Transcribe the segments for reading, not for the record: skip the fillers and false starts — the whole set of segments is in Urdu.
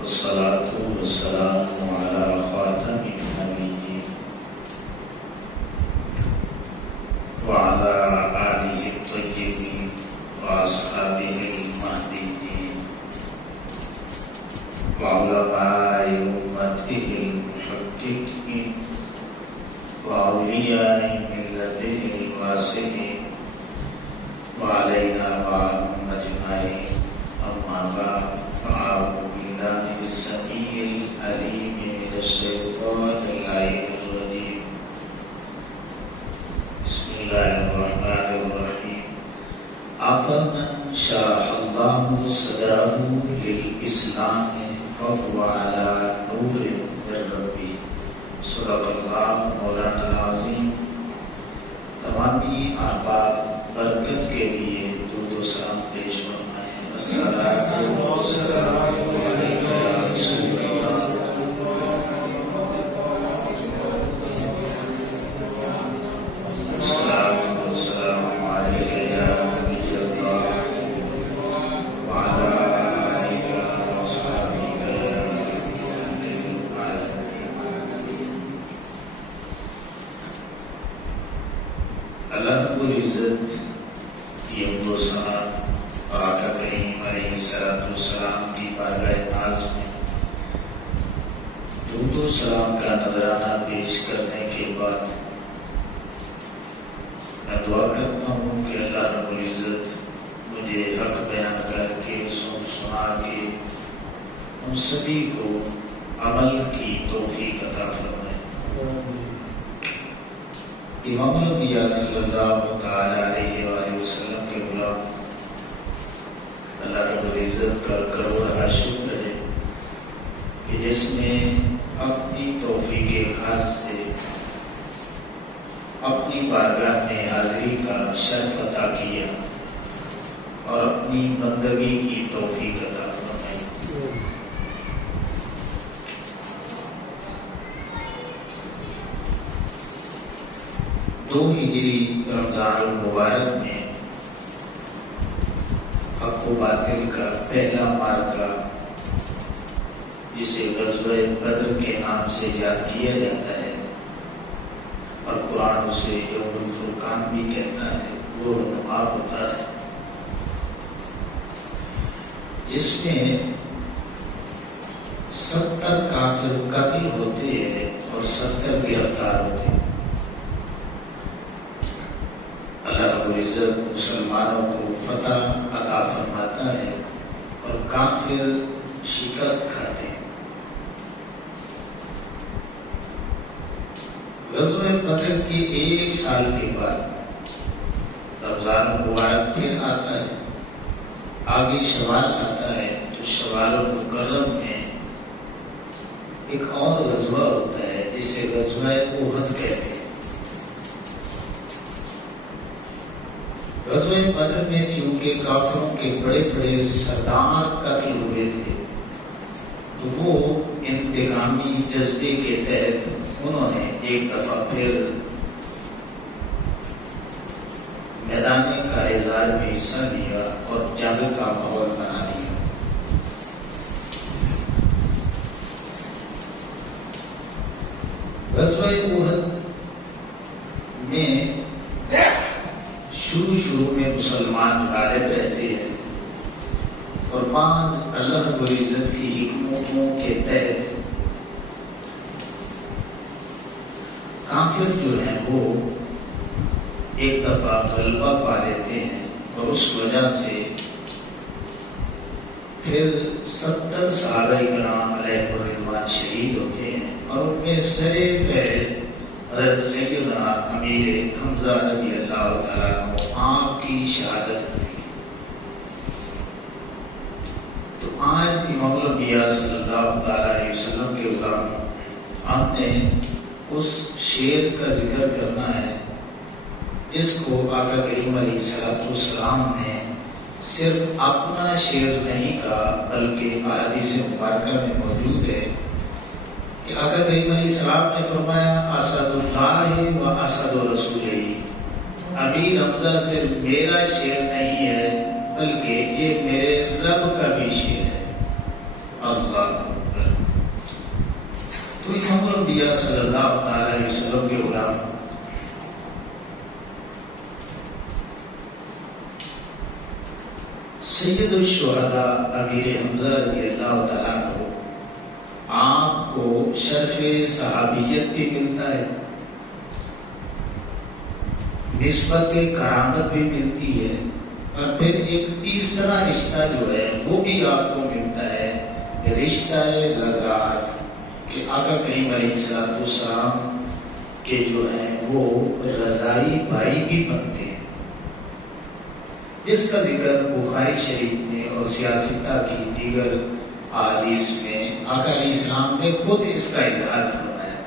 والصلاة والسلام على خاتم النبيين وعلى آله الطيبين وأصحابه المهديين وعلماء أمته المحققين وأولياء ملته الواسعين وعلينا وعليهم أجمعين. أما بعد فأعوذ بالله السميع العليم من الشيطان اللعين الرجيم. بسم الله الرحمن الرحيم. أفمن شرح الله صدره للإسلام فهو على نور من ربه. صدق اللہ مولانا العظیم. تمامی آباد برکت کے لیے درود و سلام پیش فرمائیں. الصلاۃ والسلام علیک یا رسول اللہ. الصلاۃ والسلام علیک یا نبی اللہ وعلی آلک وصحبہ یا اللہ رب العزت یہ دو سلام اور آقا کریم علیہ السلام کی بارگاہ ناز میں درود و سلام کا نذرانہ پیش کرنے کے بعد میں دعا کرتا ہوں کہ اللہ رب العزت مجھے حق بیان کر کے سنا کے ہم سبھی کو عمل کی توفیق عطا فرمائے. امام الانبیاء صلی اللہ تعالی علیہ وآلہ وسلم کے غلام اللہ رب العزت کا کروڑا شکر ہے کہ جس نے اپنی توفیق خاص سے اپنی بارگاہ میں حاضری کا شرف عطا کیا اور اپنی بندگی کی توفیق عطا فرمائی. دو ہجری رمضان المبارک میں حق و باطل کا پہلا مارکہ جسے غزوہ بدر کے نام سے یاد کیا جاتا ہے اور قرآن اسے یوم الفرقان بھی کہتا ہے، وہ رونما ہوتا ہے جس میں 70 کافر قتل ہوتے ہیں اور 70 گرفتار ہوتے ہیں. اللہ رب العزت مسلمانوں کو فتح عطا فرماتا ہے اور کافر شکست کھاتے ہیں. غزوہ بدر کے 1 سال کے بعد رمضان المبارک پھر آتا ہے، آگے شوال آتا ہے، تو شوال المکرم میں ایک اور غزوہ ہوتا ہے جسے غزوہ احد کہتے ہیں. غزوہ بدر میں چونکہ کافروں کے بڑے بڑے سردار قتل ہوئے تھے تو وہ انتقامی جذبے کے تحت انہوں نے ایک دفعہ پھر میدان کارزار میں حصہ لیا اور جنگ کا ماحول بنا دیا. غزوہ احد میں شروع میں مسلمان غالب رہتے ہیں اور بعض اللہ رب العزت کی حکمتوں کے تحت کافر جو ہیں وہ ایک دفعہ غلبہ پا لیتے ہیں اور اس وجہ سے پھر 70 صحابہ کرام علیہ الرضوان شہید ہوتے ہیں اور ان میں سر فہرست حضرت سیدنا امیر حمزہ رضی اللہ تعالیٰ عنہ آپ کی شہادت ہوئی. تو آج امام الانبیاء صلی اللہ تعالیٰ علیہ وسلم کے غلام ہم نے اس شعر کا ذکر کرنا ہے جس کو آقا کریم علیہ السلام نے صرف اپنا شعر نہیں کہا بلکہ احادیث مبارکہ میں موجود ہے کہ آقا کریم علیہ السلام نے فرمایا اسد اللہ و اسد رسولہ. امیر حمزہ صرف میرا شعر نہیں ہے بلکہ یہ میرے رب کا بھی شعر ہے. اللہ اکبر۔ تو امام الانبیاء صلی اللہ تعالی علیہ وسلم کے غلام سید الشہداء امیر حمزہ رضی اللہ تعالیٰ عنہ آپ کو شرف صحابیت بھی ملتا ہے، نسبت کرامت بھی ملتی ہے، اور پھر ایک تیسرا رشتہ جو ہے وہ بھی آپ کو ملتا ہے، رشتہ رضاعت، کہ آقا کریم علیہ الصلوۃ والسلام کے جو ہیں وہ رضائی بھائی بھی بنتے ہیں، جس کا ذکر بخاری شریف میں اور سیاستہ کی دیگر احادیث میں آقا علیہ السلام نے خود اس کا اظہار فرمایا۔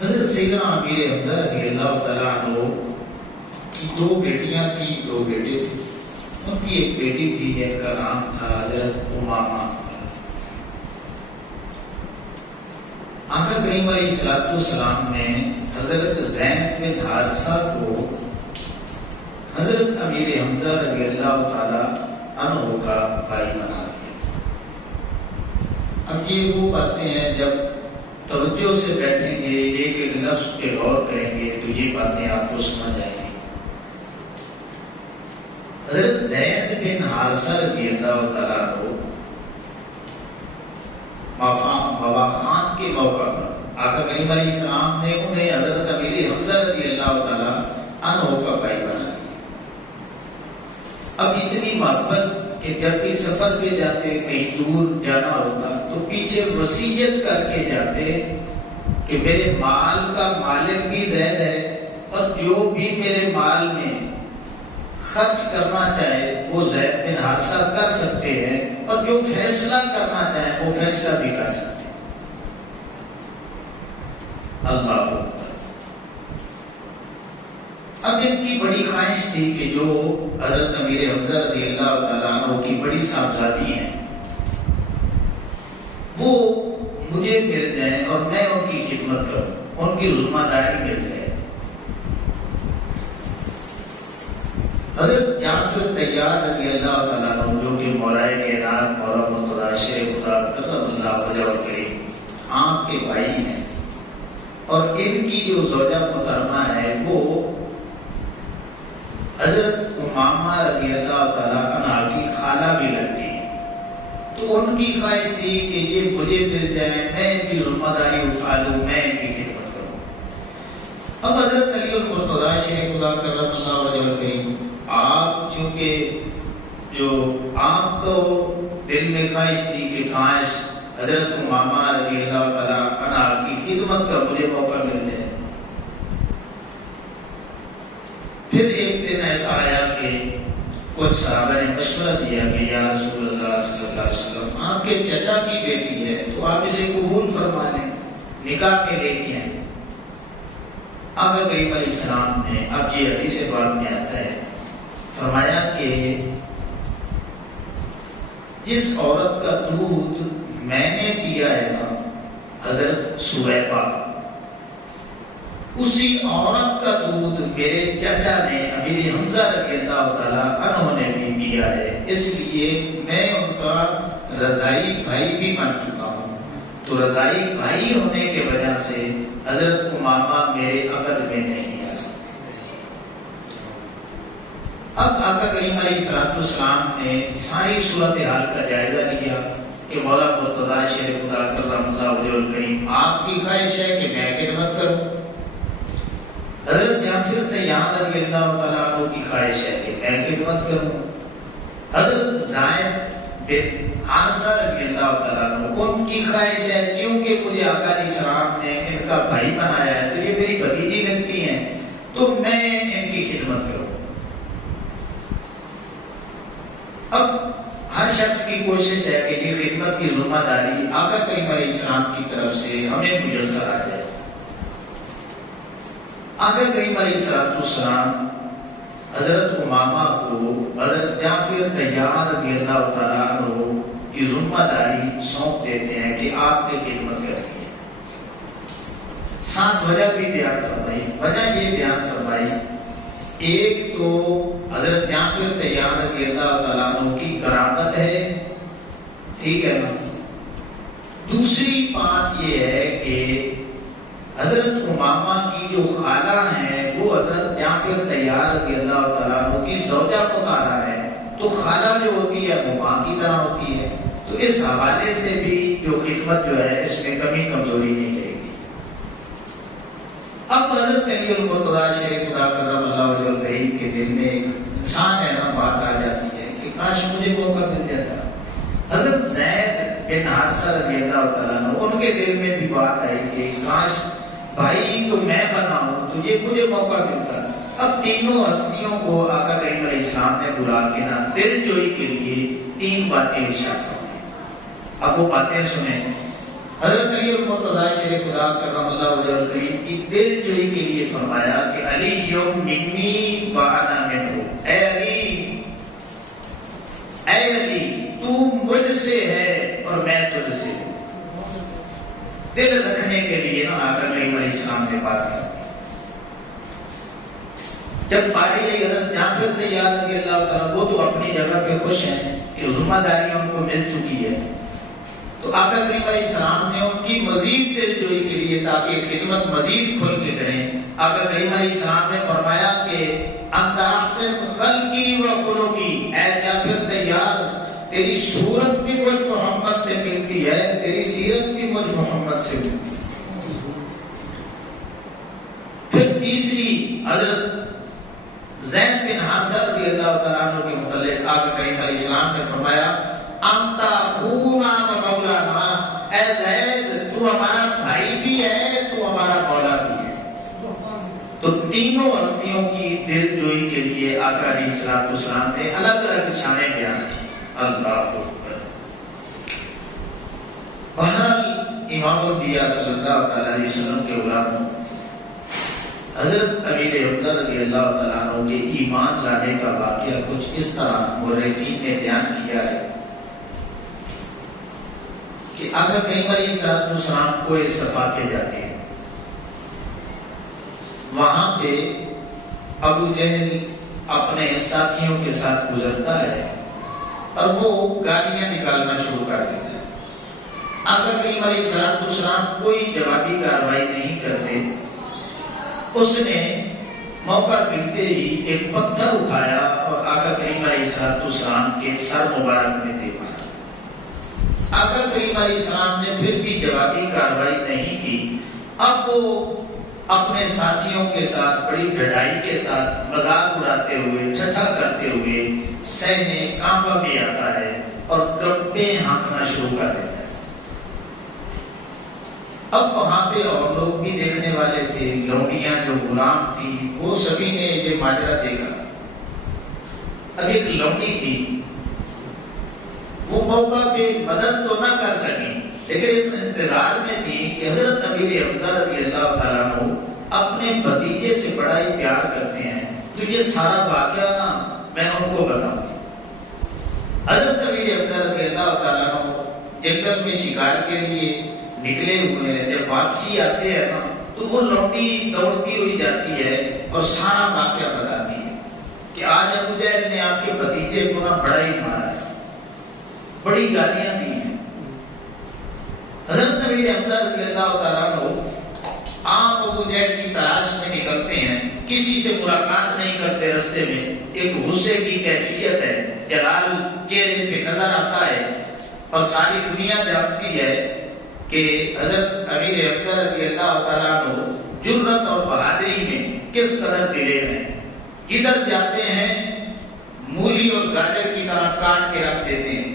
حضرت سیدنا امیر حمزہ رضی اللہ تعالیٰ عنہ کی دو بیٹیاں تھیں، دو بیٹے تھے۔ ان کی ایک بیٹی تھی جن کا نام تھا حضرت امامہ۔ آقا کریم علیہ الصلوۃ والسلام نے حضرت زینب بن حارثہ کو حضرت امیر حمزہ رضی اللہ تعالی عنہ کا بھائی بنا دیا۔ اب یہ وہ باتیں ہیں جب توجہ سے بیٹھیں گے، ایک ایک لفظ پہ غور کریں گے تو یہ باتیں آپ کو سمجھ آئیں گی۔ حضرت زید بن حارثہ رضی اللہ تعالیٰ عنہ مواخان کے موقع پر آقا کریم علیہ السلام نے انہیں حضرت امیر حمزہ رضی اللہ تعالیٰ عنہ کا بھائی بنا دیا۔ اب اتنی محبت کہ جب بھی سفر پہ جاتے، کہیں دور جانا ہوتا تو پیچھے وصیت کر کے جاتے کہ میرے مال کا مالک بھی زید ہے، اور جو بھی میرے مال میں خرچ کرنا چاہے وہ زید بن حارثہ کر سکتے ہیں، اور جو فیصلہ کرنا چاہے وہ فیصلہ بھی کر سکتے ہیں۔ اللہ اکبر۔ اب ان کی بڑی خواہش تھی کہ جو حضرت امیر حمزہ رضی اللہ تعالیٰ عنہ کی بڑی صاحبزادی ہیں وہ مجھے مل جائیں اور میں ان کی خدمت کروں، ان کی ذمہ داری مل جائے۔ حضرت جعفر طیار رضی اللہ تعالیٰ عنہ جو کہ مولائے کائنات مولا مرتضیٰ شیخ خدا کرم اللہ وجہ الکریم آپ کے بھائی ہیں، اور ان کی جو زوجہ محترمہ ہے وہ حضرت امامہ رضی اللہ تعالیٰ عنہ کی خالہ بھی لگتی ہے، تو ان کی خواہش تھی کہ یہ مجھے مل جائے، میں ان کی ذمہ داری اٹھا لوں، میں ان کی خدمت کروں۔ اب حضرت علی المرتضیٰ شیخ خدا کرم اللہ وجہ الکریم آپ چونکہ جو آپ کو دل میں خواہش تھی کہ کاش حضرت امامہ رضی اللہ تعالیٰ عنہ کی خدمت کا مجھے موقع مل جائے۔ پھر ایک دن ایسا آیا کہ کچھ صحابہ نے مشورہ دیا کہ یا رسول اللہ صلی اللہ علیہ وسلم آپ کے چچا کی بیٹی ہے تو آپ اسے قبول فرما لیں، نکاح کے لے کے آئیں۔ آقا کریم علیہ السلام نے، اب یہ حدیث بعد میں آتا ہے، فرمایا کہ جس عورت کا دودھ میں نے پیا ہے نا حضرت سویبہ، اسی عورت کا دودھ میرے چچا نے امیر حمزہ رضی اللہ تعالیٰ عنہ نے بھی پیا ہے، اس لیے میں ان کا رضائی بھائی بھی بن چکا ہوں۔ تو رضائی بھائی ہونے کی وجہ سے حضرت امامہ میرے عقد میں نہیں آ سکتے۔ اب آقا کریم علیہ السلام نے ساری صورتحال کا جائزہ لیا کہ مولا مرتضیٰ شیخ خدا کرم اللہ وجہ الکریم آپ کی خواہش ہے کہ میں خدمت کروں، حضرت جعفر طیار رضی اللہ تعالیٰ عنہ کی خواہش ہے کہ میں خدمت کروں، حضرت زید بن حارثہ رضی اللہ تعالیٰ عنہ ان کی خواہش ہے چونکہ مجھے آقا علیہ السلام نے ان کا بھائی بنایا ہے تو یہ میری بھتیجی لگتی ہیں تو میں ان کی خدمت کروں۔ اب ہر شخص کی کوشش ہے کہ یہ خدمت کی ذمہ داری آقا کریم علیہ السلام کی طرف سے ہمیں میسر آ جائے۔ آقا کریم علیہ السلام حضرت امامہ کو حضرت جعفر طیار رضی اللہ تعالیٰ عنہ کی ذمہ داری سونپ دیتے ہیں کہ آپ نے خدمت کرنی ہے۔ ساتھ وجہ بھی بیان فرمائی، وجہ یہ بیان فرمائی ایک تو حضرت جعفر طیار رضی اللہ تعالیٰ عنہ کی قرابت ہے، ٹھیک ہے نا۔ دوسری بات یہ ہے کہ حضرت امامہ کی جو خالہ ہیں وہ حضرت جعفر طیار رضی اللہ تعالیٰ عنہ کی زوجہ مطہرہ ہے، تو خالہ جو ہوتی ہے وہ ماں کی طرح ہوتی ہے، تو اس حوالے سے بھی جو خدمت جو ہے اس میں کمی کمزوری نہیں رہے گی۔ اب حضرت علی المرتضیٰ شیخ خدا کرم اللہ وجہ الکریم کے دل میں ایک انسان ہے نا بات آ جاتی ہے کہ کاش مجھے موقع مل جاتا۔ حضرت زید بن حارثہ رضی اللہ تعالیٰ عنہ ان کے دل میں بھی بات آئی کہ کاش بھائی تو میں بناؤں تو یہ مجھے موقع ملتا۔ اب تینوں ہستیوں کو آقا کریم علیہ السلام نے بلا کے نا دل جوئی کے لیے 3 باتیں ارشاد فرمائیں۔ اب وہ باتیں سنیں۔ حضرت علی المرتضیٰ شیخ خدا کرم اللہ وجہ الکریم کی دل جوئی کے لیے فرمایا کہ علی یوم منی و انا منہ، اے علی تو مجھ سے ہے اور میں تجھ سے ہوں۔ دل رکھنے کے لیے نا آقا کریم علیہ السلام نے بات کی۔ جب باری حضرت جعفر طیار رضی اللہ تعالیٰ وہ تو اپنی جگہ پہ خوش ہیں کہ ذمہ داریاں ان کو مل چکی ہے، تو آقا کریم علیہ السلام نے ان کی مزید دل جوئی کے لیے تاکہ خدمت مزید کھل کے کریں، آقا کریم علیہ السلام نے فرمایا کہ انت احسن خلقی و خلقی، اے جعفر طیار تیری صورت بھی مجھ محمد سے ملتی ہے، تیری سیرت بھی مجھ محمد سے ملتی ہے۔ پھر تیسری حضرت زید بن حارثہ رضی اللہ تعالیٰ عنہ کے متعلق آقا کریم علیہ السلام نے فرمایا انت اخونا و مولانا، اے زید تو ہمارا بھائی بھی ہے تو ہمارا مولا بھی ہے۔ تو تینوں ہستیوں کی دل جوئی کے لیے آقا علیہ السلام نے الگ الگ شانیں بیان کی۔ اللہ اکبر۔ بہرحال امام الانبیاء صلی اللہ تعالیٰ علیہ وسلم کے غلاموں حضرت امیر حمزہ رضی اللہ تعالیٰ عنہ کے ایمان لانے کا واقعہ کچھ اس طرح مورخین نے بیان کیا ہے کہ آقا کریم علیہ السلام کو صفا پہ جاتے ہیں، وہاں پہ ابو جہل اپنے ساتھیوں کے ساتھ گزرتا ہے اور وہ گالیاں نکالنا شروع کر دیتا ہے۔ آقا کریم علیہ السلام کوئی جوابی کارروائی نہیں کرتے۔ اس نے موقع ملتے ہی ایک پتھر اٹھایا اور آقا کریم علیہ السلام کے سر مبارک میں دے مارا۔ آقا کریم علیہ السلام نے پھر بھی جوابی کارروائی نہیں کی۔ اب وہ اپنے ساتھیوں کے ساتھ بڑی ڈھڑائی کے ساتھ مذاق اڑاتے ہوئے ٹھٹھا کرتے ہوئے سہنے کعبہ میں آتا ہے اور گپے ہانکنا شروع کر دیتا ہے۔ اب وہاں پہ اور لوگ بھی دیکھنے والے تھے، لونڈیاں جو غلام تھی وہ سبھی نے یہ ماجرا دیکھا۔ اب ایک لونڈی تھی، وہ موقع پہ مدد تو نہ کر سکی لیکن اس انتظار میں تھی کہ حضرت امیر حمزہ رضی اللہ تعالیٰ عنہ اپنے بھتیجے سے بڑا ہی پیار کرتے ہیں، تو یہ سارا واقعہ نا میں ان کو بتاؤں گی۔ حضرت امیر حمزہ رضی اللہ تعالیٰ عنہ جنگل میں شکار کے لیے نکلے ہوئے ہیں، جب واپسی آتے ہیں نا تو وہ لوٹی دوڑتی ہوئی جاتی ہے اور سارا واقعہ بتاتی ہے کہ آج ابو جہل نے آپ کے بھتیجے کو نا بڑا ہی مارا ہے، بڑی گالیاں دی ہیں۔ حضرت امیر حمزہ رضی اللہ تعالیٰ عنہ آپ ابو جہل کی تلاش میں نکلتے ہیں، کسی سے ملاقات نہیں کرتے، رستے میں ایک غصے کی کیفیت ہے، جلال چہرے پہ نظر آتا ہے اور ساری دنیا جانتی ہے کہ حضرت امیر حمزہ رضی اللہ تعالیٰ عنہ جرأت اور بہادری میں کس قدر دلیر ہیں۔ کدھر جاتے ہیں مولی اور گاجر کی طرح کاٹ کے رکھ دیتے ہیں۔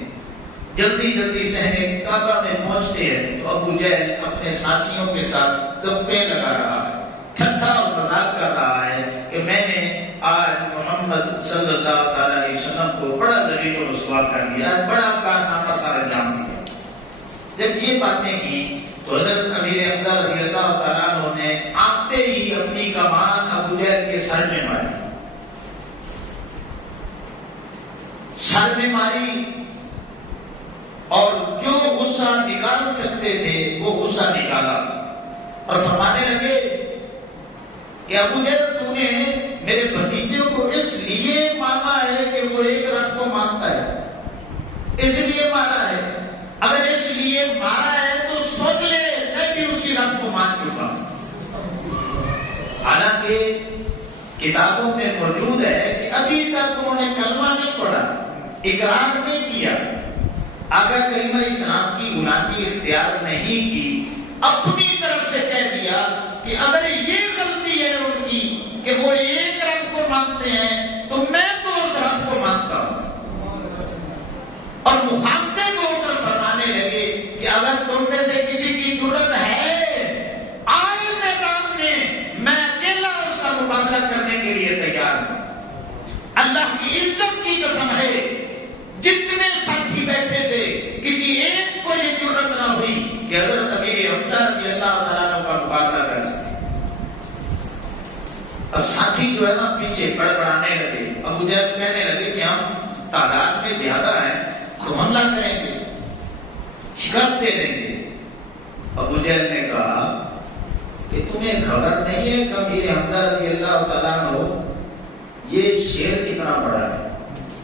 جلدی جلدی صحنے کعبہ میں پہنچتے ہیں تو ابو جہل اپنے ساتھیوں کے ساتھ گپے لگا رہا ہے، ٹھٹھا اور مذاق کر رہا ہے کہ میں نے آج محمد صلی اللہ تعالیٰ علیہ وسلم کو بڑا ذلیل و رسوا کر دیا، بڑا کارنامہ سارا انجام دیا۔ جب یہ باتیں کی تو حضرت امیر حمزہ رضی اللہ تعالیٰ عنہ نے آتے ہی اپنی کمان ابو جہل کے سر میں ماری، سر میں ماری، اور جو غصہ نکال سکتے تھے وہ غصہ نکالا اور فرمانے لگے کہ ابو جہل تو نے میرے بھتیجے کو اس لیے مارا ہے کہ وہ ایک رب کو مانتا ہے، اس لیے مارا ہے۔ اگر اس لیے مارا ہے تو سوچ لے میں بھی اس کی رب کو مان چکا ہوں۔ حالانکہ کتابوں میں موجود ہے کہ ابھی تک انہوں نے کلمہ نہیں پڑھا، اقرار نہیں کیا، آقا کریم علیہ السلام کی غلامی اختیار نہیں کی، اپنی طرف سے کہہ دیا کہ اگر یہ غلطی ہے ان کی کہ وہ ایک رب کو مانتے ہیں تو میں تو اس رب کو مانتا ہوں۔ اور مخاطب ہو کر فرمانے لگے کہ اگر تم میں سے کسی کی جرت ہے آئے میدان میں اکیلا اس کا مقابلہ کرنے کے لیے تیار ہوں۔ اللہ کی عزت کی قسم ہے، جتنے ساتھی بیٹھے تھے کسی ایک کو یہ جرت نہ ہوئی کہ حضرت امیر حمزہ رضی اللہ تعالیٰ عنہ کا مقابلہ کر سکے۔ اب ساتھی جو ہے نا پیچھے بڑبڑانے لگے، ابو جہل کہنے لگے کہ ہم تعداد میں زیادہ ہیں تو حملہ کریں گے، شکست دے دیں گے۔ ابو جہل نے کہا کہ تمہیں خبر نہیں ہے کہ امیر حمزہ رضی اللہ تعالیٰ عنہ یہ شیر کتنا بڑا ہے،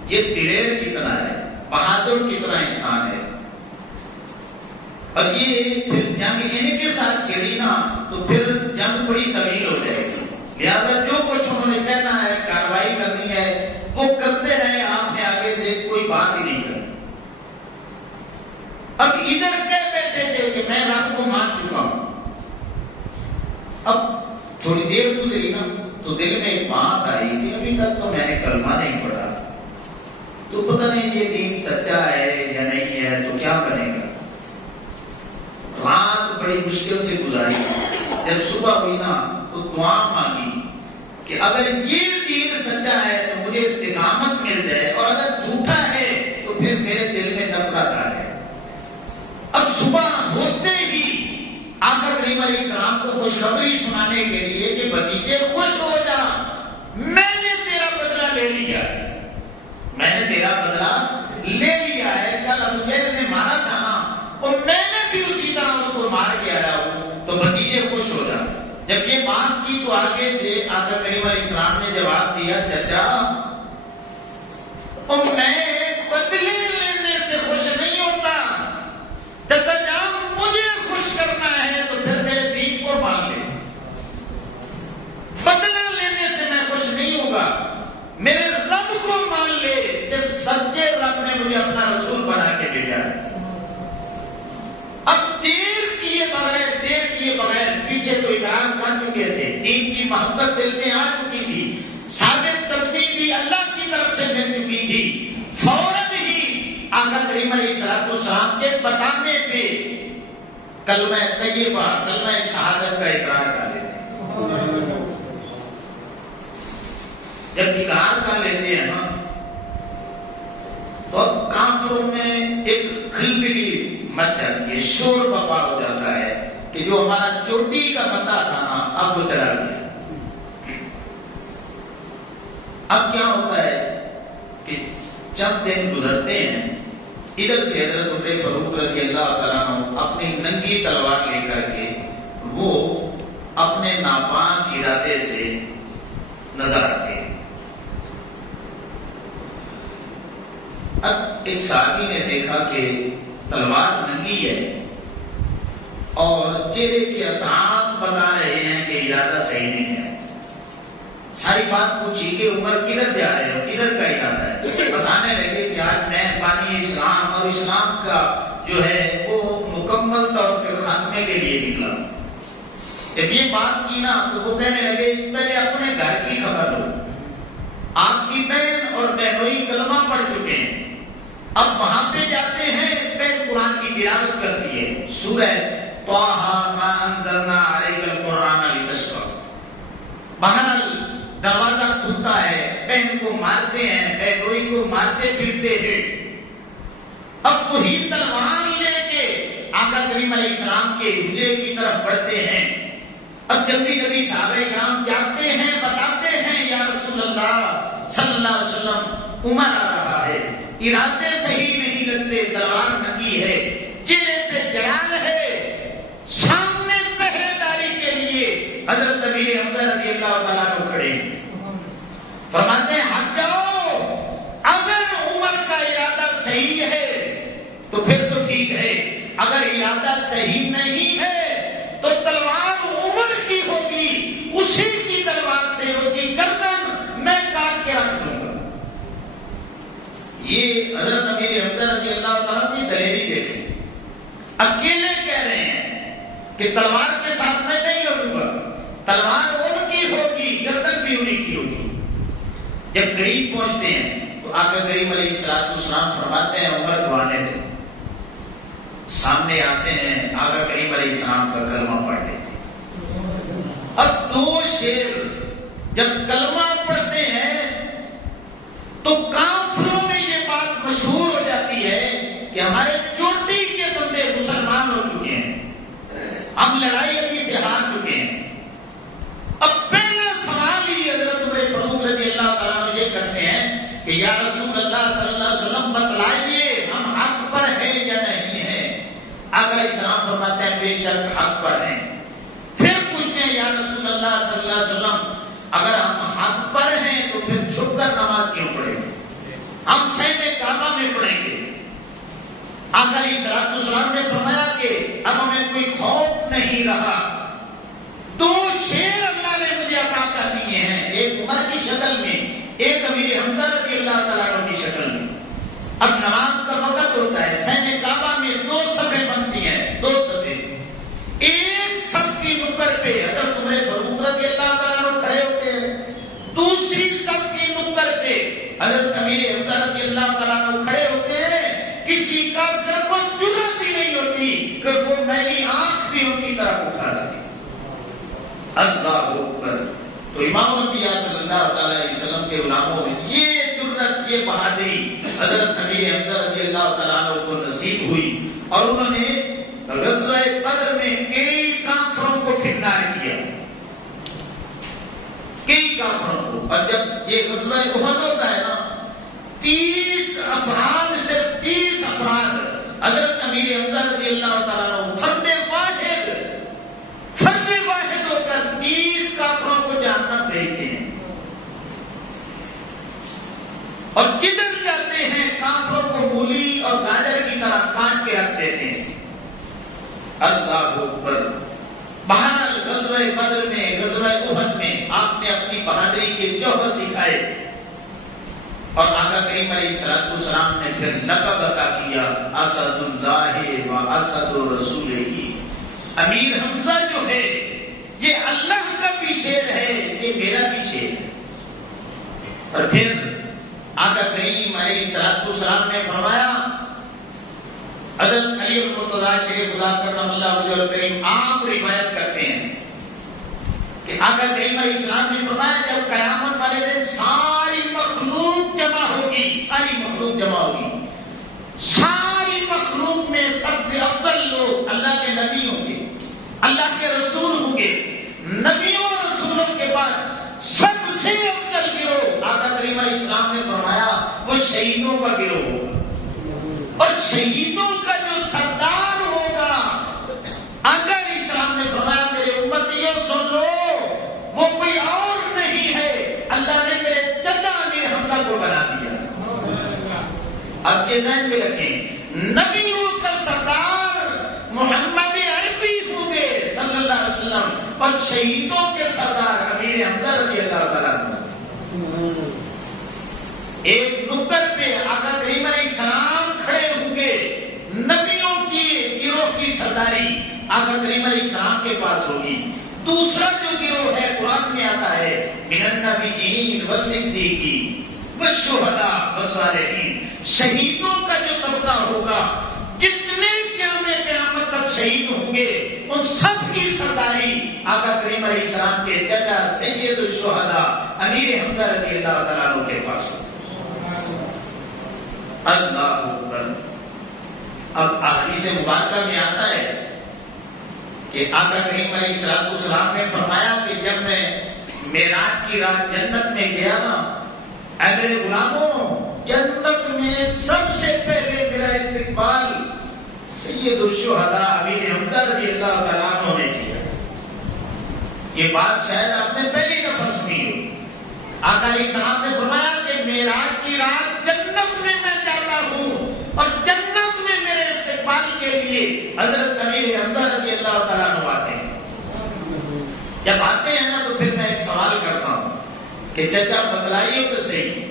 یہ دلیر کتنا ہے، بہادر کتنا انسان ہے، اور یہ پھر جنگ ان کے ساتھ چھڑی نا تو پھر جنگ بڑی طویل ہو جائے گی، لہذا جو کچھ انہوں نے کہنا ہے کارروائی کرنی ہے وہ کرتے رہے، آپ نے آگے سے کوئی بات ہی نہیں کرنی۔ اب ادھر کہہ بیٹھے تھے کہ میں رب کو مان چکا ہوں۔ اب تھوڑی دیر گزری نا تو دل میں ایک بات آئی کہ ابھی تک تو میں نے کلمہ نہیں پڑھا، تو پتہ نہیں یہ دین سچا ہے یا نہیں ہے تو کیا بنے گا۔ رات بڑی مشکل سے گزاری، جب صبح ہوئی نا تو دعا مانگی کہ اگر یہ دین سچا ہے تو مجھے استقامت مل جائے، اور اگر جھوٹا ہے تو پھر میرے دل میں نفرت آ جائے۔ اب صبح ہوتے ہی آقا کریم علیہ السلام کو خوشخبری سنانے کے لیے کہ بھتیجے خوش ہو جا، میں نے تیرا بدلہ لے لیا، میں نے تیرا بدلہ لے لیا ہے، کل ابو جہل نے مارا تھا نا اور میں نے بھی اسی طرح اس کو مار کے آیا ہوں، تو بھتیجے خوش ہو جا۔ جب یہ بات کی تو آگے سے آقا کریم علیہ السلام نے جواب دیا، چچا میں بدلے لینے سے خوش نہیں ہوتا، چچا جان مجھے خوش کرنا ہے تو پھر میرے دین کو مان لے، بدلہ لینے سے میں خوش نہیں ہوں گا، میرے رب کو مان لے جس سچے رب نے مجھے اپنا رسول بنا کے بھیجا ہے۔ اب دیر کیے بغیر پیچھے تو اقرار کر چکے تھے، دین کی محبت دل میں آ چکی تھی، ثابت قدمی بھی اللہ کی طرف سے مل چکی تھی، فوراً ہی آقا کریم علیہ السلام کے بتانے پہ کلمہ طیبہ، کلمہ شہادت کا اقرار کر لیتے۔ جب اقرار کر لیتے ہیں نا تو اب کافروں میں ایک کھلبلی مچ جاتی ہے، شور بپا ہو جاتا ہے کہ جو ہمارا چوٹی کا پتہ تھا نا اب وہ چلا گیا۔ اب کیا ہوتا ہے کہ چند دن گزرتے ہیں، ادھر سے حضرت عمر فاروق رضی اللہ تعالیٰ عنہ اپنی ننگی تلوار لے کر کے وہ اپنے ناپاک ارادے سے نظر آتے ہیں۔ اب ایک صحابی نے دیکھا کہ تلوار ننگی ہے اور چہرے کے اثرات بتا رہے ہیں کہ ارادہ صحیح نہیں ہے، ساری بات پوچھی کہ عمر کدھر جا رہے ہو، کدھر کا ارادہ ہے؟ بتانے لگے کہ آج میں پانی اسلام اور اسلام کا جو ہے وہ مکمل طور پہ خاتمے کے لیے نکلا۔ جب یہ بات کی نا تو وہ کہنے لگے پہلے اپنے گھر کی خبر لو، آپ کی بہن اور بہنوئی کلمہ پڑھ چکے ہیں، اب وہاں پہ جاتے ہیں، بہن قرآن کی تلاوت کرتی ہے، سورہ طٰہٰ مَا أَنزَلْنَا عَلَيْكَ الْقُرْآنَ لِتَشْقَىٰ۔ بہرحال دروازہ کھلتا ہے، بہن کو مارتے ہیں، بہنوئی کو مارتے پھرتے ہیں۔ اب وہی تلوار لے کے آقا کریم علیہ السلام کے حجرے کی طرف بڑھتے ہیں۔ اب جلدی جلدی صحابہ کرام جاتے ہیں، بتاتے ہیں یا رسول اللہ صلی اللہ علیہ وسلم عمر آ رہا ہے، ارادے صحیح نہیں لگتے، تلوار ننگی ہے، چہرے پہ جلال ہے، سامنے پہرے داری کے لیے حضرت امیر حمزہ رضی اللہ تعالیٰ عنہ کھڑے۔ فرماتے ہیں ہٹ جاؤ، اگر عمر کا ارادہ صحیح ہے تو پھر تو ٹھیک ہے، اگر ارادہ صحیح نہیں ہے تو تلوار عمر کی ہوگی، اسی کی تلوار سے اس کی گردن میں کاٹ کے رکھ دوں گا۔ یہ حضرت امیر حمزہ رضی اللہ تعالیٰ کی دلیری دیکھیں، اکیلے کہہ رہے ہیں کہ تلوار کے ساتھ میں نہیں لڑوں گا، تلوار ان کی ہوگی، گردن بھی انہی کی ہوگی۔ جب قریب پہنچتے ہیں تو آقا کریم علیہ السلام فرماتے ہیں عمر کو آنے دیں۔ سامنے آتے ہیں، آقا کریم علیہ السلام کا کلمہ پڑھ لیتے ہیں۔ اب دو شیر جب کلمہ پڑھتے ہیں تو کافروں میں یہ بات مشہور ہو جاتی ہے کہ ہمارے چوٹی کے بندے مسلمان ہو چکے ہیں، ہم لڑائی ابھی سے ہار چکے ہیں۔ اب پہلا سوال ہی حضرت عمر فاروق رضی اللہ تعالیٰ عنہ یہ کرتے ہیں کہ یا رسول اللہ صلی اللہ علیہ وسلم بتلائیے ہم حق پر ہیں یا نہیں ہیں؟ آقا علیہ السلام فرماتے ہیں بے شک حق پر ہیں۔ پھر پوچھتے ہیں یا رسول اللہ صلی اللہ علیہ وسلم اگر ہم حق پر ہیں تو پھر چھپ کر نماز کیوں پڑھیں گے؟ ہم سینے کعبہ میں پڑھیں گے۔ آقا علیہ السلام نے فرمایا کہ اب ہمیں کوئی خوف نہیں رہا۔ دو شیر اللہ نے مجھے عطا کر دیے ہیں، ایک عمر کی شکل میں، ایک امیر حمزہ رضی اللہ تعالیٰ عنہ کی شکل میں۔ اب نماز کا وقت ہوتا ہے، سینے کعبہ میں دو صفیں بنتی ہیں، دو صفیں، ایک صف کی نکر پہ حضرت عمر فاروق رضی اللہ تعالیٰ عنہ کھڑے ہوتے ہیں، دوسری صف کی نکر پہ حضرت امیر حمزہ رضی اللہ تعالیٰ عنہ کھڑے ہوتے ہیں۔ کسی کافر کو جرأت ہی نہیں ہوتی کہ وہ میری آنکھ بھی ان کی طرف اٹھا سکے۔ اللہ اکبر۔ تو امام الانبیاء صلی اللہ تعالی علیہ وسلم کے غلاموں میں یہ جرأت، یہ بہادری حضرت امیر حمزہ رضی اللہ تعالیٰ عنہ کو نصیب ہوئی، اور انہوں نے غزوہ بدر میں کئی کافروں کو فرار کیا، کئی کافروں کو۔ اور جب یہ غزوہ احد ہوتا ہے نا، 30 افراد، صرف 30 افراد حضرت امیر حمزہ رضی اللہ تعالیٰ عنہ فرد واحد ہو کر 30 کافروں کو جہنم بھیجتے ہیں، اور جدھر جاتے ہیں کافروں کو مولی اور گاجر کی طرح کاٹ کے رکھ دیتے ہیں۔ اللہ اکبر۔ بہرحال غزوہ بدر میں، غزوہ احد میں آپ نے اپنی بہادری کے جوہر دکھائے، اور آقا کریم علیہ السلام نے پھر لقب عطا کیا اسد اللہ و اسد رسولہ۔ امیر حمزہ جو ہے یہ اللہ کا بھی شیر ہے، یہ میرا بھی شیر ہے۔ اور پھر آقا کریم علیہ السلام نے فرمایا، حضرت علی المرتضیٰ شیر خدا کرم اللہ وجہہ الکریم آپ روایت کرتے ہیں کہ آقا کریم علیہ السلام نے فرمایا جب قیامت والے دن ساری مخلوق جمع ہوگی، ساری مخلوق جمع ہوگی، ساری مخلوق میں سب سے افضل لوگ اللہ کے نبی ہوں گے، اللہ کے رسول ہوں گے۔ نبیوں اور رسولوں کے بعد سب سے افضل گروہ آقا کریم علیہ السلام نے فرمایا وہ شہیدوں کا گروہ ہوگا، اور شہیدوں کا جو سردار ہوگا، آقا علیہ السلام نے فرمایا میرے امتیوں سن لو، وہ کوئی اور نہیں ہے، اللہ نے میرے چچا امیر حمزہ کو بنا دیا۔ اب یہ ذہن میں رکھیں، نبیوں کا سردار محمد عربی ہوں گے صلی اللہ علیہ وسلم، اور شہیدوں کے سردار امیر حمزہ رضی اللہ تعالیٰ عنہ۔ ایک نکر پہ آقا کریم علیہ السلام کھڑے ہوں گے، نبیوں کی گروہ کی سرداری آقا کریم علیہ السلام کے پاس ہوگی۔ دوسرا جو گروہ ہے قرآن میں آتا ہے من النبیین والصدیقین والشہداء والصالحین، شہیدوں کا جو طبقہ ہوگا، جتنے قیامت تک شہید ہوں گے ان سب کی سرداری آقا کریم علیہ السلام کے چچا سید الشہداء امیر حمزہ رضی اللہ تعالیٰ عنہ کے پاس ہوگی۔ اللہ اکبر۔ اب احادیث مبارکہ میں آتا ہے کہ آقا کریم علیہ السلام نے فرمایا کہ جب میں معراج کی رات جنت میں گیا نا، اے میرے غلاموں، جنت میں سب سے پہلے میرا استقبال سید الشہداء امیر حمزہ رضی اللہ تعالیٰ عنہ نے کیا۔ یہ بات شاید آپ نے پہلی دفعہ سنی ہو۔ آقا علیہ السلام نے فرمایا کہ معراج کی رات جنت میں میں جاتا ہوں اور جنت میں میرے استقبال کے لیے حضرت امیر حمزہ رضی اللہ تعالیٰ عنہ آتے ہیں. جب آتے ہیں نا تو پھر میں ایک سوال کرتا ہوں کہ چچا بتلائیے تو صحیح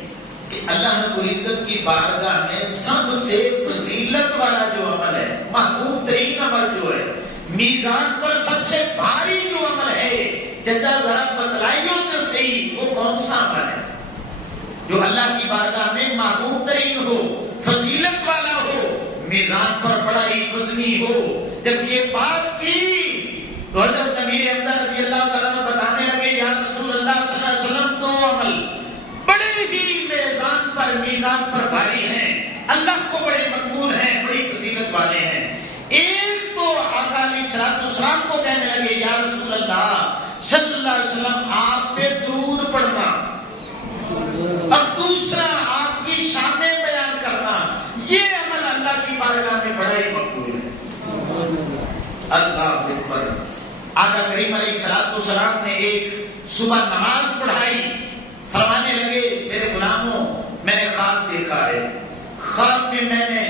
کہ اللہ رب العزت کی بارگاہ میں سب سے فضیلت والا جو عمل ہے، محبوب ترین عمل جو ہے، میزان پر سب سے بھاری جو عمل ہے، چچا ذرا بتلائیے تو صحیح وہ کون سا عمل ہے جو اللہ کی بارگاہ میں محبوب ترین ہو، فضیلت والا ہو، میزان پر بڑا ہی وزنی ہو. جب یہ بات کی تو حضرت امیر حمزہ رضی اللہ تعالیٰ عنہ بتانے لگے یا رسول اللہ صلی اللہ علیہ وسلم دو عمل بڑے ہی میزان پر بھاری ہیں، اللہ کو بڑے مقبول ہیں، بڑی فضیلت والے ہیں. ایک تو آقا علیہ السلام کو کہنے لگے یا رسول اللہ صلی اللہ علیہ وسلم آپ پہ درود پڑھنا، اور دوسرا آپ کی شانیں بیان کرنا. یہ عمل اللہ کی بارگاہ میں بڑا ہی مقبول ہے. اللہ اکبر. آقا کریم علیہ السلام نے ایک صبح نماز پڑھائی، فرمانے لگے میرے غلاموں میں نے خواب دیکھا ہے، خواب میں میں نے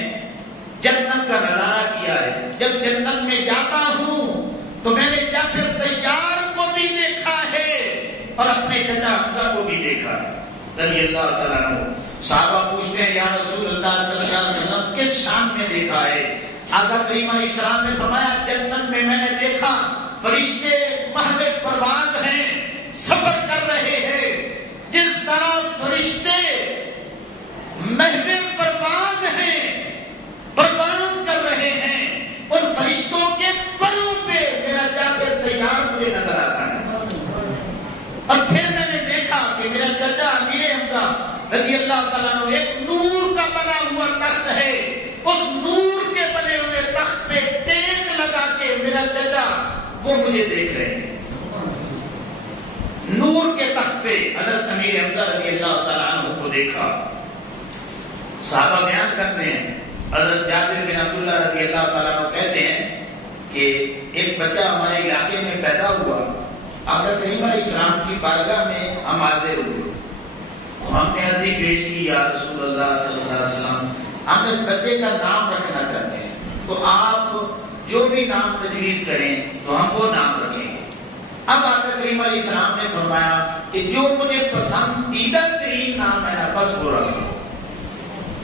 جنت کا نظارہ کیا ہے. جب جنت میں جاتا ہوں تو میں نے جعفر طیار کو بھی دیکھا ہے اور اپنے چچا حمزہ کو بھی دیکھا ہے رضی اللہ تعالیٰ عنہ. صحابہ پوچھتے ہیں یا رسول اللہ صلی اللہ علیہ وسلم کس شان میں دیکھا ہے؟ آقا کریم علیہ السلام نے فرمایا جنت میں میں نے دیکھا فرشتے محو پرواز ہیں، سفر کر رہے ہیں. جس طرح فرشتے محو پرواز ہیں، پرواز کر رہے ہیں، ان فرشتوں کے پروں پہ میرا جعفر طیار مجھے نظر آتا ہے. اور پھر میں نے دیکھا کہ میرا چچا امیر حمزہ رضی اللہ تعالیٰ عنہ ایک نور کا بنا ہوا تخت ہے، اس نور کے بنے ہوئے تخت پہ ٹیک لگا کے میرا چچا وہ مجھے دیکھ رہے ہیں. نور کے تخت پہ حضرت امیر حمزہ رضی اللہ تعالیٰ عنہ کو دیکھا. صحابہ بیان کرتے ہیں حضرت جابر بن عبداللہ رضی اللہ تعالیٰ عنہ کہتے ہیں کہ ایک بچہ ہمارے علاقے میں پیدا ہوا، آقا کریم علیہ السلام کی بارگاہ میں ہم حاضر ہوئے. ہم نے عرضی پیش کی یا رسول اللہ صلی اللہ علیہ وسلم ہم اس بچے کا نام رکھنا چاہتے ہیں، تو آپ جو بھی نام تجویز کریں تو ہم وہ نام رکھیں گے. اب آقا کریم علیہ السلام نے فرمایا کہ جو مجھے پسندیدہ ترین نام ہے نا بس وہ رکھو.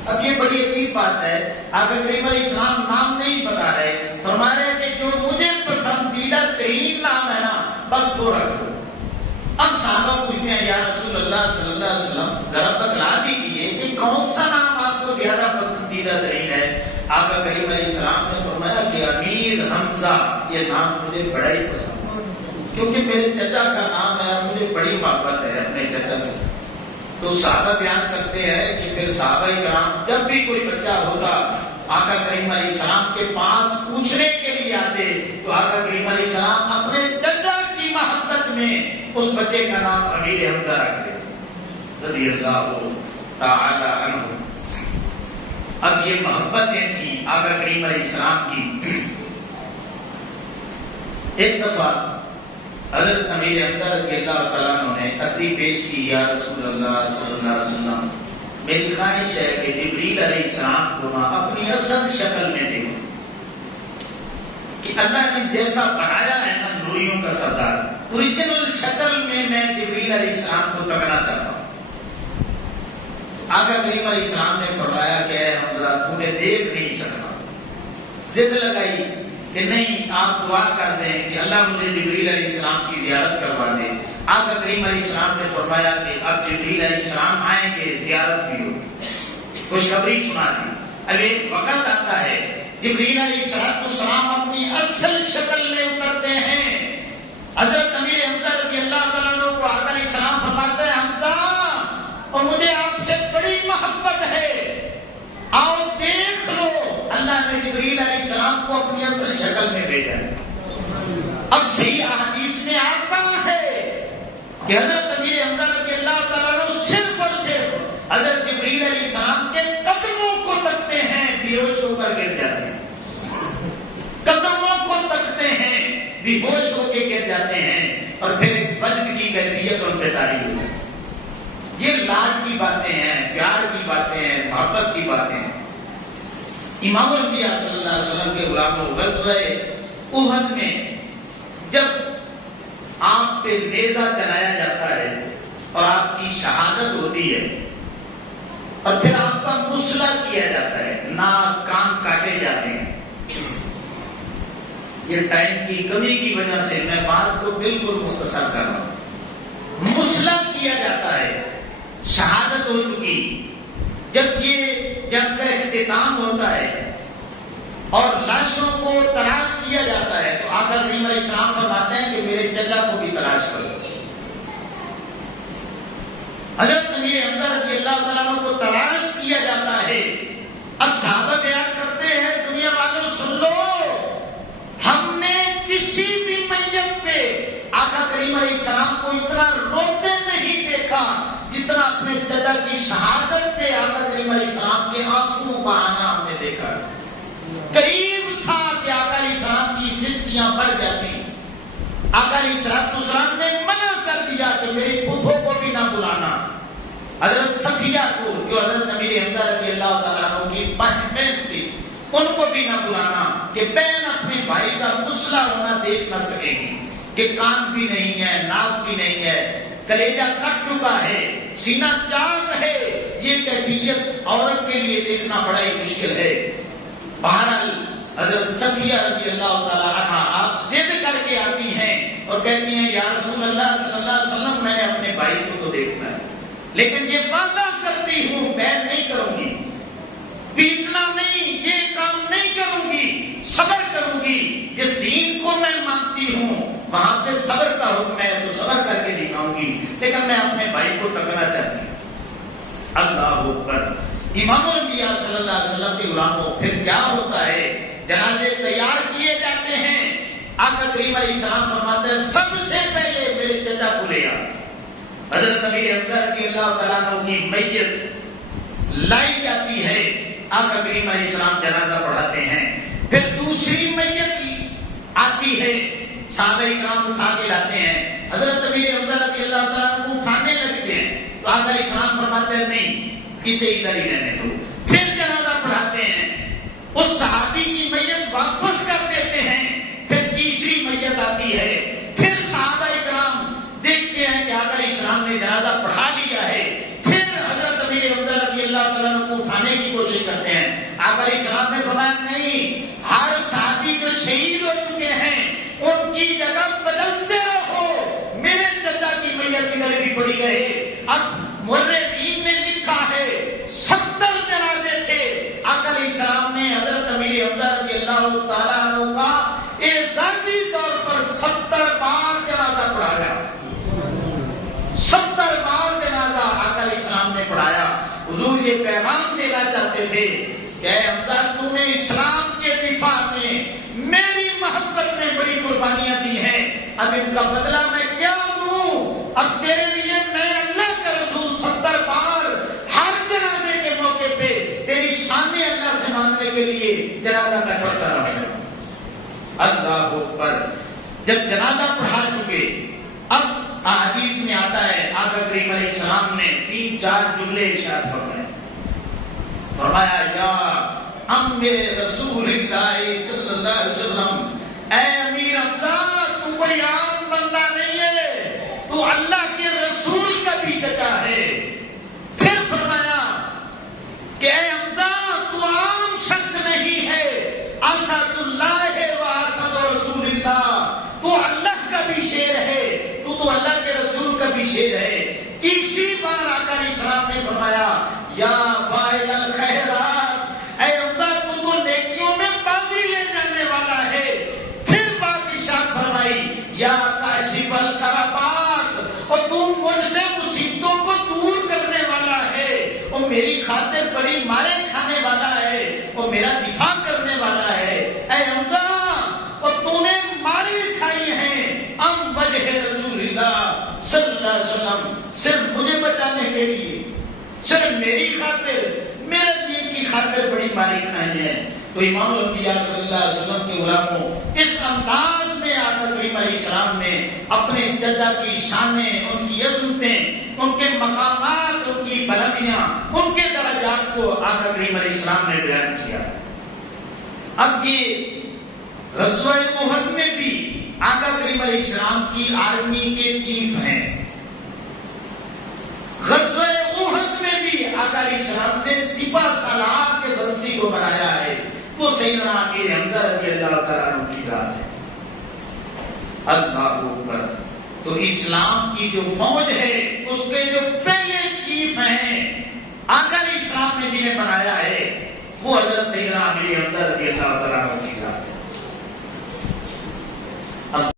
اب یہ بڑی عجیب بات ہے، آقا کریم علیہ السلام نام نہیں بتا رہے، فرما رہے کہ جو مجھے پسندیدہ ترین نام ہے نا بس وہ رکھو. اب صحابہ پوچھتے ہیں یا رسول اللہ صلی اللہ علیہ وسلم ذرا بتلا دیجیے کہ کون سا نام آپ کو زیادہ پسندیدہ ترین ہے؟ آقا کریم علیہ السلام نے فرمایا کہ امیر حمزہ یہ نام مجھے بڑا ہی پسند ہے، کیونکہ میرے چچا کا نام ہے، مجھے بڑی محبت ہے اپنے چچا سے. تو صحابہ بیان کرتے ہیں کہ پھر صحابہ کرام جب بھی کوئی بچہ ہوتا آقا کریم علیہ السلام کے پاس پوچھنے کے لیے آتے تو آقا کریم علیہ السلام اپنے چچا کی محبت میں اس بچے کا نام امیر حمزہ رکھتے رضی اللہ تعالی عنہ. اب یہ محبتیں تھیں آقا کریم علیہ السلام کی. ایک دفعہ حضرت امیر حمزہ رضی اللہ تعالیٰ عنہ نے عرضی پیش کی یا رسول اللہ صلی اللہ علیہ وسلم میری خواہش ہے کہ جبریل علیہ السلام کو میں اپنی اصل شکل میں دیکھوں، کہ اللہ نے جیسا بنایا ہے نا نوریوں کا سردار، اوریجنل شکل میں جبریل علیہ السلام کو تکنا چاہتا ہوں. آقا کریم علیہ السلام نے فرمایا کہ اے حمزہ تو نے دیکھ نہیں سکتا. ضد لگائی کہ نہیں آپ دعا کر دیں کہ اللہ مجھے جبریل علیہ السلام کی زیارت کروا دے. آقا کریم علیہ السلام نے فرمایا کہ اب جبریل علیہ السلام آئیں گے، زیارت بھی ہو. خوشخبری سنا دی. اب ایک وقت آتا ہے جبریل علیہ السلام اپنی اصل شکل میں اترتے ہیں. حضرت امیر حمزہ رضی اللہ تعالیٰ عنہ کو آقا علیہ السلام فرماتے ہیں حمزہ اور مجھے آپ سے بڑی محبت ہے، آؤ دیکھ لو. اللہ نے جبریل علیہ السلام کو اپنی اصل شکل میں بھیجا ہے. اب صحیح احادیث میں آتا ہے کہ حضرت امیر حمزہ رضی اللہ تعالیٰ عنہ صرف اور صرف حضرت جبریل علیہ السلام کے قدموں کو تکتے ہیں، بے ہوش ہو کر گر جاتے ہیں. قدموں کو تکتے ہیں، بے ہوش ہو کے گر جاتے ہیں، اور پھر ایک وجد کی کیفیت ان پہ تاری ہوئی. یہ لاڈ کی باتیں ہیں، پیار کی باتیں ہیں، محبت کی باتیں ہیں۔ امام الانبیاء صلی اللہ علیہ وسلم کے غلاموں غزوہ احد میں جب آپ پہ نیزہ چلایا جاتا ہے اور آپ کی شہادت ہوتی ہے اور پھر آپ کا مسلح کیا جاتا ہے، ناک کان کاٹے جاتے ہیں، یہ ٹائم کی کمی کی وجہ سے میں بات کو بالکل مختصر کر رہا ہوں۔ مسلح کیا جاتا ہے، شہادت ہو چکی، جب یہ جنگ کا اختتام ہوتا ہے اور لاشوں کو تلاش کیا جاتا ہے تو آقا کریم علیہ السلام فرماتے ہیں کہ میرے چچا کو بھی تلاش کرو۔ حضرت امیر حمزہ رضی اللہ تعالیٰ عنہ کو تلاش کیا جاتا ہے۔ اب صحابہ بیان کرتے ہیں دنیا والوں سن لو، ہم نے کسی بھی میت پہ آقا کریم علیہ السلام کو اتنا روتے نہیں دیکھا جتنا اپنے چچا کی شہادت پہ آقا کریم علیہ السلام کے آنسوؤں کا آنا ہم نے دیکھا۔ قریب تھا کہ آقا علیہ السلام کی سستیاں بڑھ جاتی۔ آقا علیہ السلام نے منع کر دیا کہ میری پھوپھو کو بھی نہ بلانا، حضرت صفیہ کو جو حضرت امیر حمزہ رضی اللہ تعالیٰ عنہ کی بہن تھی ان کو بھی نہ بلانا کہ بہن اپنے بھائی کا مسلح ہونا دیکھ نہ سکے گی، کہ کان بھی نہیں ہے، ناک بھی نہیں ہے، کلیجہ کٹ چکا ہے، سینہ چاک ہے، یہ کیفیت عورت کے لیے دیکھنا بڑا ہی مشکل ہے۔ بہرحال حضرت صفیہ رضی اللہ تعالیٰ عنہا آپ ضد کر کے آتی ہیں اور کہتی ہیں یا رسول اللہ صلی اللہ علیہ وسلم میں نے اپنے بھائی کو تو دیکھنا ہے، لیکن یہ وعدہ کرتی ہوں بیع نہیں کروں گی، پیٹنا نہیں، یہ کام نہیں کروں گی، صبر کروں گی، جس دین کو میں مانتی ہوں وہاں پہ صبر کا حکم ہے تو صبر کر کے دکھاؤں گی، لیکن میں اپنے بھائی کو تکنا چاہتی ہوں۔ اللہ اکبر۔ امام الانبیاء صلی اللہ علیہ وسلم کے غلاموں پھر کیا ہوتا ہے، جنازے تیار کیے جاتے ہیں، آقا کریم علیہ السلام فرماتے ہیں سب سے پہلے میرے چچا کو لے آ۔ حضرت امیر حمزہ رضی اللہ تعالیٰ عنہ کی میت لائی جاتی ہے، آقا کریم علیہ السلام جنازہ پڑھاتے ہیں، پھر دوسری میت آتی ہے، صحابہ کرام اٹھا کے لاتے ہیں، حضرت امیر حمزہ رضی اللہ تعالیٰ عنہ کو اٹھانے لگتے ہیں تو آقا علیہ السلام فرماتے ہیں نہیں، اسے ادھر ہی رہنے دو، پھر جنازہ پڑھاتے ہیں، اس صحابی کی میت واپس کر دیتے ہیں، پھر تیسری میت آتی ہے، پھر صحابہ کرام دیکھتے ہیں کہ آقا علیہ السلام نے جنازہ پڑھا لیا ہے، پھر حضرت امیر حمزہ رضی اللہ تعالیٰ عنہ کو اٹھانے کی کوشش کرتے ہیں، آقا علیہ السلام نے فرمایا نہیں، ہر صحابی جو شہید ہو چکے ہیں ان کی جگہ بدلتے رہو، میرے چچا کی میت ادھر بھی پڑی رہے۔ اب مورخین نے لکھا ہے 70 جنازے تھے، آقا علیہ السلام نے حضرت امیر حمزہ رضی اللہ تعالیٰ عنہ کا اعزازی طور پر 70 بار جنازہ پڑھایا، 70 بار جنازہ آقا علیہ السلام نے پڑھایا۔ حضور یہ پیغام دینا چاہتے تھے کہ اے حمزہ تو نے اسلام کے دفاع میں میری محبت میں بڑی قربانیاں دی ہیں، اب ان کا بدلہ میں کیا دوں؟ اب تیرے لیے میں اللہ کا رسول 70 بار ہر جنازے کے موقع پہ تیری شان اللہ سے مانگنے کے لیے جنازہ میں پڑھتا رہا۔ اللہ اکبر۔ جب جنازہ پڑھا چکے اب حدیث میں آتا ہے آقا کریم علیہ السلام نے 3-4 جملے ارشاد فرمایا یا ام رسول اللہ صلی اللہ علیہ وسلم، اے امیر حمزہ تو کوئی عام بندہ نہیں ہے، تو اللہ کے رسول کا بھی چچا ہے۔ پھر فرمایا کہ اے حمزہ تو عام شخص نہیں ہے، اسد اللہ ہے و اسد رسول اللہ، تو اللہ کا بھی شیر ہے، تو اللہ کے رسول کا بھی شیر ہے۔ تیسری بار آقا علیہ السلام نے فرمایا یا فاعل الخیرات، اے حمزہ تو نیکیوں میں بازی لے جانے والا ہے۔ پھر بات ارشاد فرمائی یا کاشف الکربات، اور تو مجھ سے مصیبتوں کو دور کرنے والا ہے، اور میری خاطر بڑی مارے کھانے والا ہے، اور میرا دفاع کرنے والا ہے۔ اے حمزہ اور تو نے مارے کھائی ہیں ام وجہ رسول اللہ صلی اللہ علیہ وسلم، صرف مجھے بچانے کے لیے، صرف میری خاطر، میرے دین کی خاطر بڑی ماری کھائی ہیں۔ تو امام الانبیاء صلی اللہ علیہ وسلم کے غلاموں اس انداز میں آقا کریم علیہ السلام نے اپنے چچا کی شانیں، ان کی عظمتیں، ان کے مقامات، ان کی بلندیاں، ان کے درجات کو آقا کریم علیہ السلام نے بیان کیا۔ اب یہ غزوہ احد میں بھی آقا کریم علیہ السلام کی آرمی کے چیف ہیں، غزوہ احد میں بھی آقا علیہ السلام نے سپہ سالار کے دستی کو بنایا ہے، وہ سیدنا امیر حمزہ رضی اللہ تعالیٰ عنہ کی ذات ہے۔ اللہ اکبر۔ تو اسلام کی جو فوج ہے اس کے جو پہلے چیف ہیں آقا علیہ السلام نے جنہیں بنایا ہے وہ حضرت سیدنا امیر حمزہ رضی اللہ تعالیٰ عنہ کی ذات ہے۔